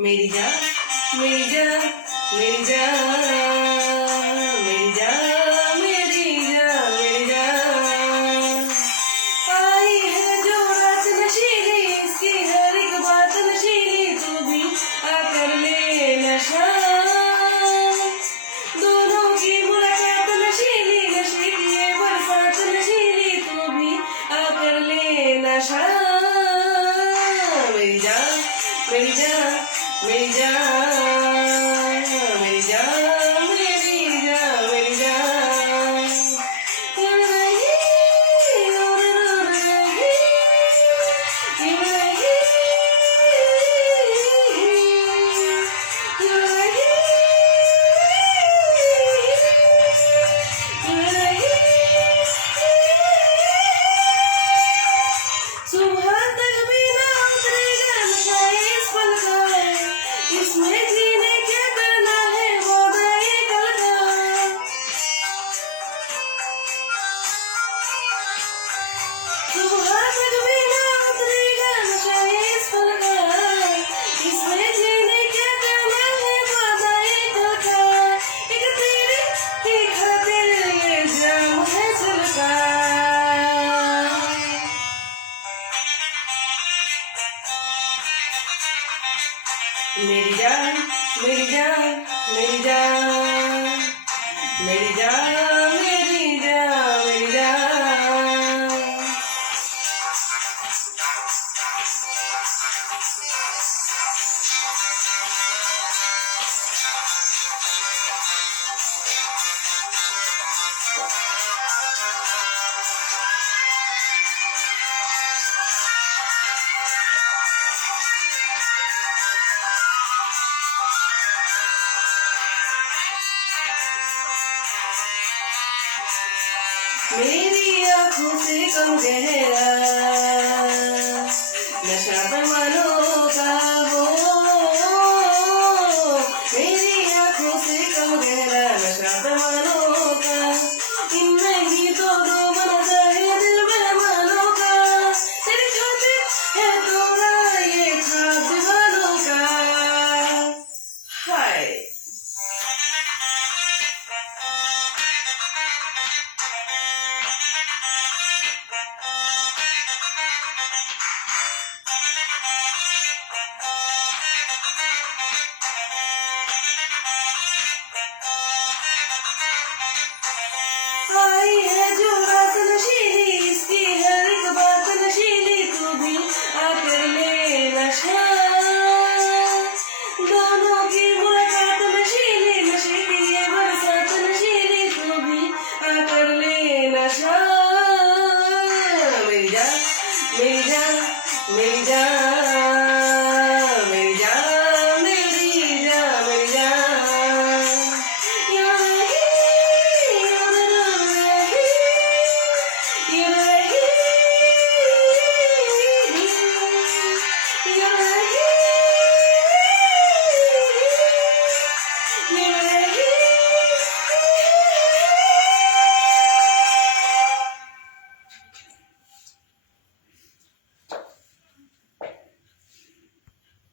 मेरी जान मेरी जान मेरी जान मेरी जान मेरी जान मेरी जान आई है जो रात नशीली, इसकी हर एक बात नशीली, तू भी आकर ले नशा। दोनों की मुलाकात नशीली, नशीली ये बरसात नशीली, तू भी आकर ले नशा। मेरी जान मेरी जान मेरी जान मेरी जान मेरी जान मेरी जान उड़ रही उड़ रही उड़ रही उड़ रही उड़ रही सुबह तक भी ना उतरेगा नशा इस पल का, इसमें जीने क्या करना है वो नए कल का। सुबह तक भी ना उतरेगा नशा इस पल का, इसमें जीने क्या करना है वो नए कल का। एक तेरे ही खातिर ये जाम है चलका। मेरी जान मेरी जान मेरी जान मेरी जान मेरी जान मेरी जान मेरी आँखों से कम गहरा नशा पैमानों का हो। मेरी आँखों से कम गहरा नशा पैमानों का, इनमें ही तो दो बन जाए दिल मेहमानों का। तेरे खातिर है तोड़ा ये ख्वाब दीवानों का। हाय आई है जो रात नशीली, इसकी हर एक बात नशीली, तू भी आकर ले नशा। दोनों की मुलाकात नशीली, नशीली ये बरसात नशीली, तू भी आकर ले नशा। मेरी जान मेरी जान मेरी जान